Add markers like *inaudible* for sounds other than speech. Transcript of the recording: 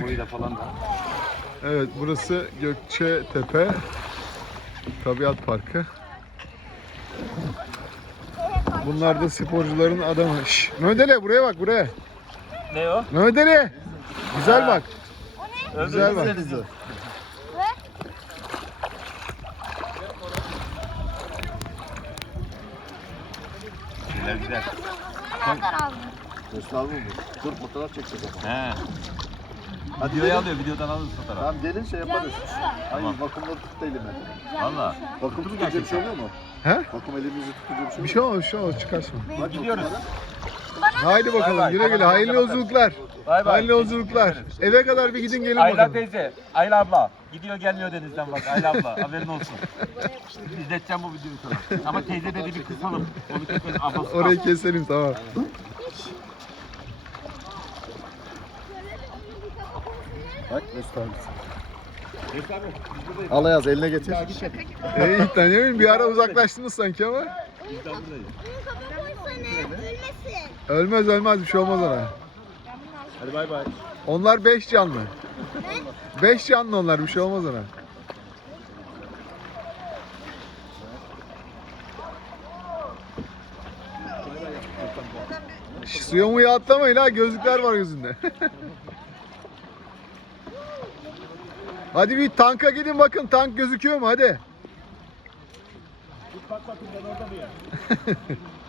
Boyuyla falan da. Evet burası Gökçetepe Tabiat Parkı. Bunlar da sporcuların adamı. Şşş, Mehmet Ali buraya bak buraya. Ne o? Ali. Güzel bak. Güzel bak. Güzel güzel. Nereden aldın? Göster mi bu? Dur fotoğraf çekeceğiz. He. Hadi Videoyu alıyor, videodan alırız fotoğraf. Tamam gelin şey yaparız. Hayır Tamam. vakumları tut da elime. Valla. Vakum tutunca bir şey oluyor mu? He? Vakum elimizi tutunca bir şey Bir oluyor şey olmaz, bir şey olmaz çıkarsın. mu? Bak Gidiyoruz. Haydi bakalım güle güle. Hayırlı yolculuklar. Bay bay. Hayırlı yolculuklar. Eve kadar bir gidin gelin Ayla bakalım. teyze, Ayla abla. Gidiyor gelmiyor denizden bak Ayla abla. Haberin olsun. İzleteceğim bu videoyu sana. Ama teyze dedi bir kısalım. Onu keselim. Ablası Orayı keselim tamam. Bak göster. Al Ayaz eline getir. E, iyi tanıyorum. Bir ara uzaklaştınız sanki ama. Ölmez ölmez bir şey olmaz ona. Hadi bay bay. Onlar 5 canlı. 5 canlı onlar bir şey olmaz ona. Suya muya atlamayın ha gözlükler var gözünde. *laughs* hadi bir tanka gidin bakın tank gözüküyor mu hadi. *laughs*